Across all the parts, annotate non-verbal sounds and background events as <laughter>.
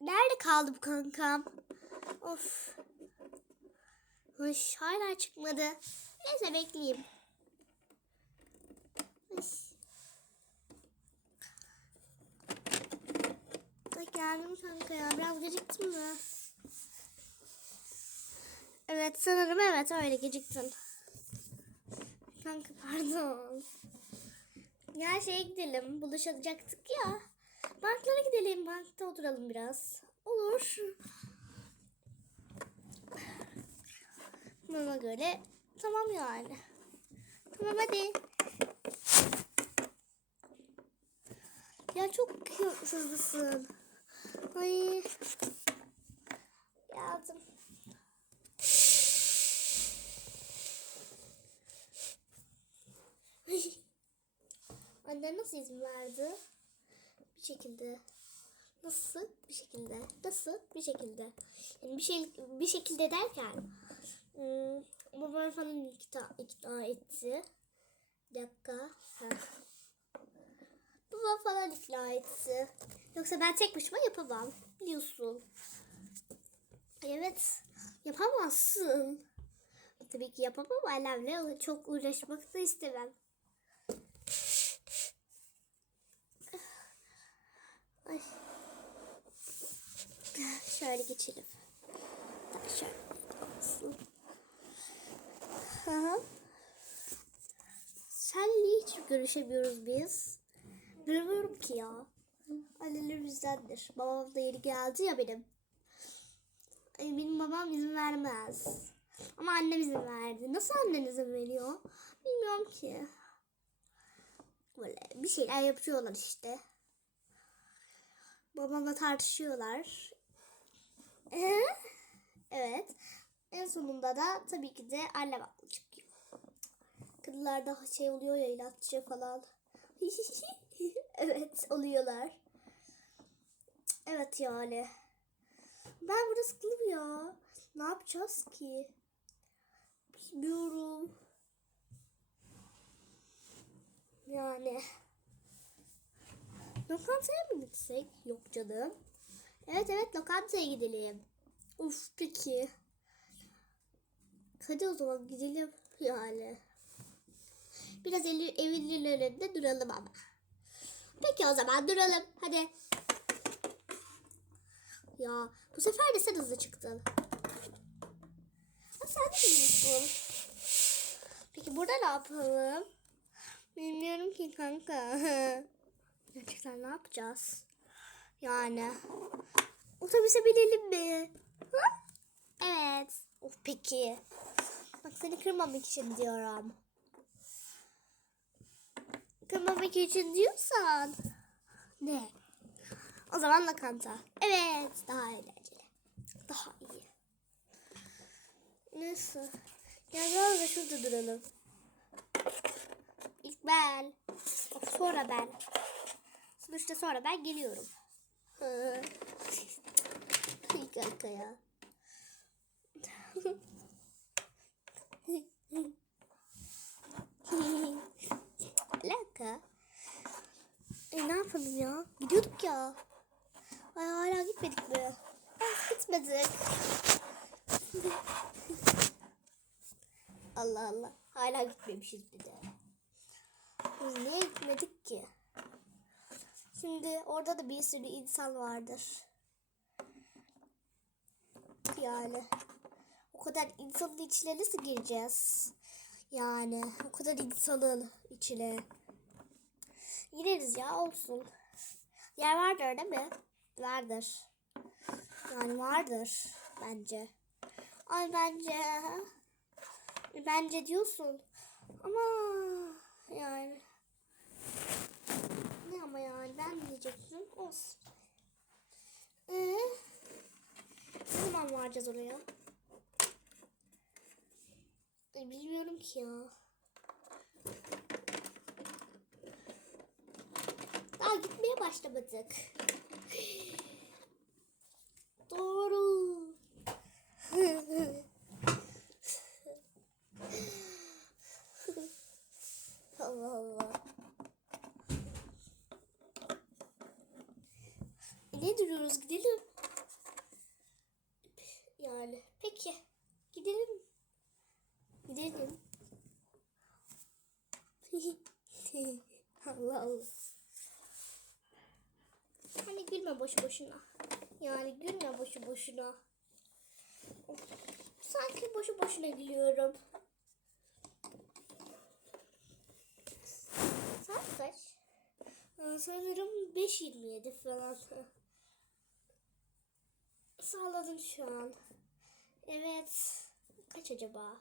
Nerede kaldı bu kankam? Of. Hış, hala çıkmadı. Neyse bekleyeyim. Hış. Geldim kanka ya. Biraz geciktin mi? Evet sanırım evet öyle geciktin. Kanka pardon. Gel şeye gidelim. Buluşacaktık ya. Banklara gidelim. Bankta oturalım biraz. Olur. Bana göre tamam yani. Tamam hadi. Ya çok hızlısın. Ay. Geldim. Anne nasıl izin verdi? Bir şekilde. Nasıl? Bir şekilde. Nasıl? Bir şekilde. Yani bir şey bir şekilde derken hmm, babam falan ikna, ikna etti. Bir dakika. Babam falan ikna etti. Yoksa ben tek başıma yapamam. Biliyorsun. Evet. Yapamazsın. Tabii ki yapamam. Ailemle çok uğraşmak da istemem. Ay. Şöyle geçelim. Şöyle olsun. Hı. Senle hiç görüşemiyoruz biz. Bilmiyorum ki ya. Annelerimizdendir. Babam da yeni geldi ya benim. Benim babam izin vermez. Ama annem izin verdi. Nasıl annen izin veriyor? Bilmiyorum ki. Böyle bir şeyler yapıyorlar işte. Babamla tartışıyorlar. Ee, evet. En sonunda da tabii ki de annem haklı çıkıyor. Kızlarda şey oluyor ya inatçı falan. <laughs> evet oluyorlar. Evet yani. Ben burada sıkıldım ya. Ne yapacağız ki? Bilmiyorum. Yani. Lokantaya mı gitsek? Yok canım. Evet evet lokantaya gidelim. Uf peki. Hadi o zaman gidelim yani. Biraz eli, evinin önünde duralım ama. Peki o zaman duralım. Hadi. Ya bu sefer de sen hızlı çıktın. Ha, sen de hızlısın. Peki burada ne yapalım? Bilmiyorum ki kanka. <laughs> Gerçekten ne yapacağız? Yani. Otobüse binelim mi? Hı? Evet. Of peki. Bak seni kırmamak için diyorum. Kırmamak için diyorsan. Ne? O zaman lokanta. Evet. Daha eğlenceli. Daha iyi. Neyse. Gel biraz da şurada duralım. İlk ben. Sonra ben. Sonuçta sonra ben geliyorum. Arka ya. Alaka. E ne yapalım ya? Gidiyorduk ya. Ay hala gitmedik mi? Ah, gitmedik. Allah Allah. Hala gitmemişiz bir de. Biz niye gitmedik ki? Şimdi orada da bir sürü insan vardır. Yani o kadar insanın içine nasıl gireceğiz? Yani o kadar insanın içine. Gireriz ya olsun. Yer vardır değil mi? Vardır. Yani vardır bence. Ay bence. Bence diyorsun. Ama yani. Ben diyeceksin. Olsun. Ee, ne zaman varacağız oraya? Ay, bilmiyorum ki ya. Daha gitmeye başlamadık. <gasps> Doğru. <laughs> Allah Allah. Ne duruyoruz gidelim. Yani peki gidelim. Gidelim. <laughs> Allah Allah. Hani gülme boşu boşuna. Yani gülme boşu boşuna. Sanki boşu boşuna gülüyorum. Saat kaç? Sanırım 5.27 falan. Sağladın şu an. Evet. Kaç acaba?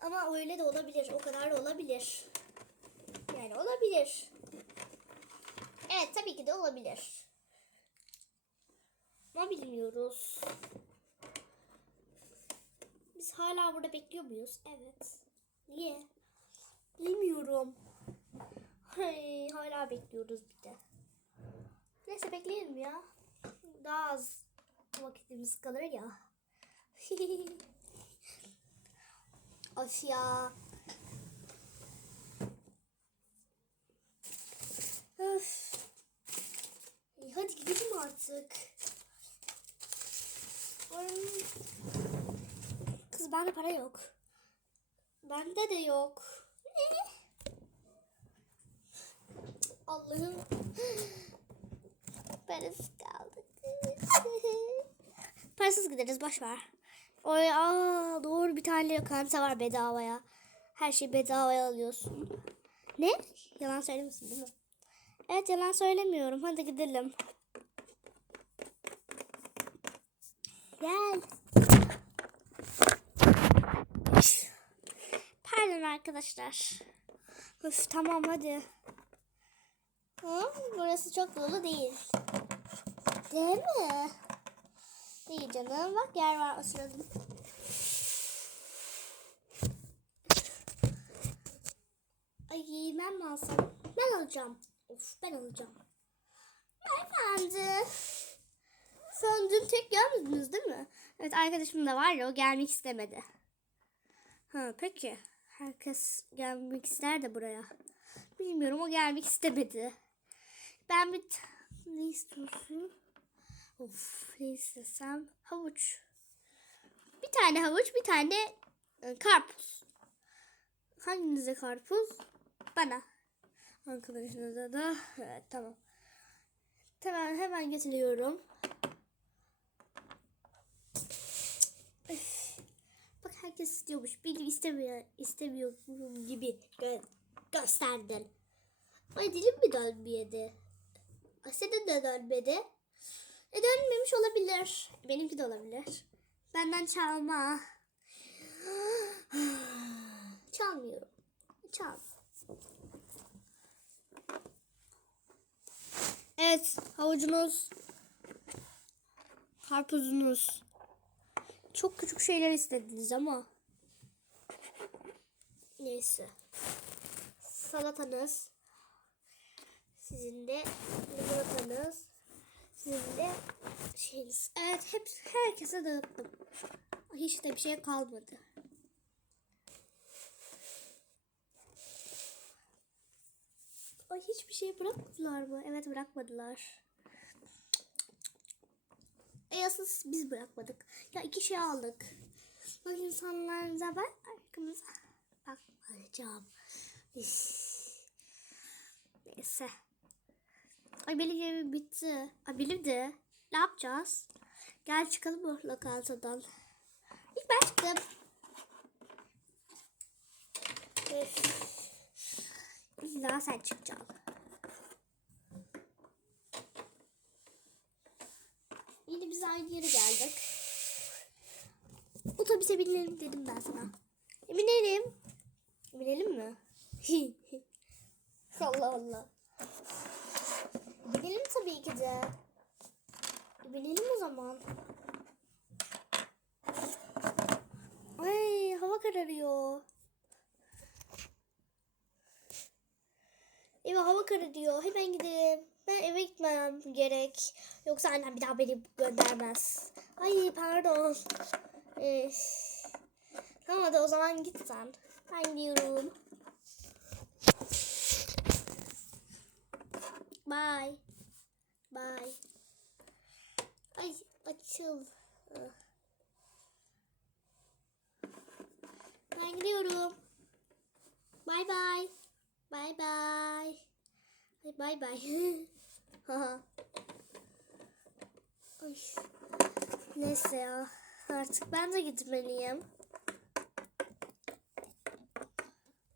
Ama öyle de olabilir. O kadar da olabilir. Yani olabilir. Evet tabii ki de olabilir. Ama bilmiyoruz. Biz hala burada bekliyor muyuz? Evet. Niye? Bilmiyorum. Hay, hala bekliyoruz bir de. Neyse bekleyelim ya. Daha az vakitimiz kalır ya. <laughs> of ya. Öf. İyi, hadi gidelim artık. Kız bende para yok. Bende de yok. Allah'ım. <gasps> Parasız kaldık. Parasız gideriz boş ver. Oy aa doğru bir tane lokanta var bedavaya. Her şeyi bedavaya alıyorsun. Ne? Yalan söylemesin değil mi? Evet yalan söylemiyorum. Hadi gidelim. Gel. Pardon arkadaşlar. Üf, tamam hadi. Ha, burası çok dolu değil. Değil mi? İyi canım. Bak yer var oturalım. Ay ben mi alsam? Ben alacağım. Of ben alacağım. Beyefendi. Sen dün tek gelmediniz değil mi? Evet arkadaşım da var ya o gelmek istemedi. Ha peki. Herkes gelmek ister de buraya. Bilmiyorum o gelmek istemedi. Ben bir ne istiyorsun? Of ne istesem? Havuç. Bir tane havuç bir tane e, karpuz. Hanginize karpuz? Bana. Arkadaşınıza da. Evet tamam. Tamam hemen getiriyorum. Bak herkes istiyormuş. Benim istemiyor, istemiyor gibi gö- gösterdin. Ay dilim mi dönmedi? Ay senin de dönmedi. E dönmemiş olabilir. Benimki de olabilir. Benden çalma. Çalmıyorum. Çal. Evet, havucunuz, karpuzunuz. Çok küçük şeyler istediniz ama. Neyse. Salatanız. Sizin de limonatanız. De şeyiniz. Evet, hep herkese dağıttım. Hiç de bir şey kalmadı. Ay hiçbir şey bırakmadılar mı? Evet bırakmadılar. E asıl biz bırakmadık. Ya iki şey aldık. Bak insanlarımıza ben arkamıza bakmayacağım. Neyse. Ay benim yemeğim bitti. Ay benim de. Ne yapacağız? Gel çıkalım bu lokantadan. İlk ben çıktım. Üf. Sen çıkacaksın. Yine biz aynı yere geldik. Otobüse binelim dedim ben sana. E, binelim. Binelim mi? <laughs> Allah Allah. Binelim tabii ki de. Binelim o zaman. Ay hava kararıyor. Eve hava kararıyor. Hemen gidelim. Ben eve gitmem gerek. Yoksa annem bir daha beni göndermez. Ay pardon. Ee, tamam hadi o zaman git sen. Ben gidiyorum. Bye. Bye. Ay açıl. Ben gidiyorum. Bye bye. Bye bye. Ay bye bye. <laughs> Ay. Neyse ya. Artık ben de gitmeliyim.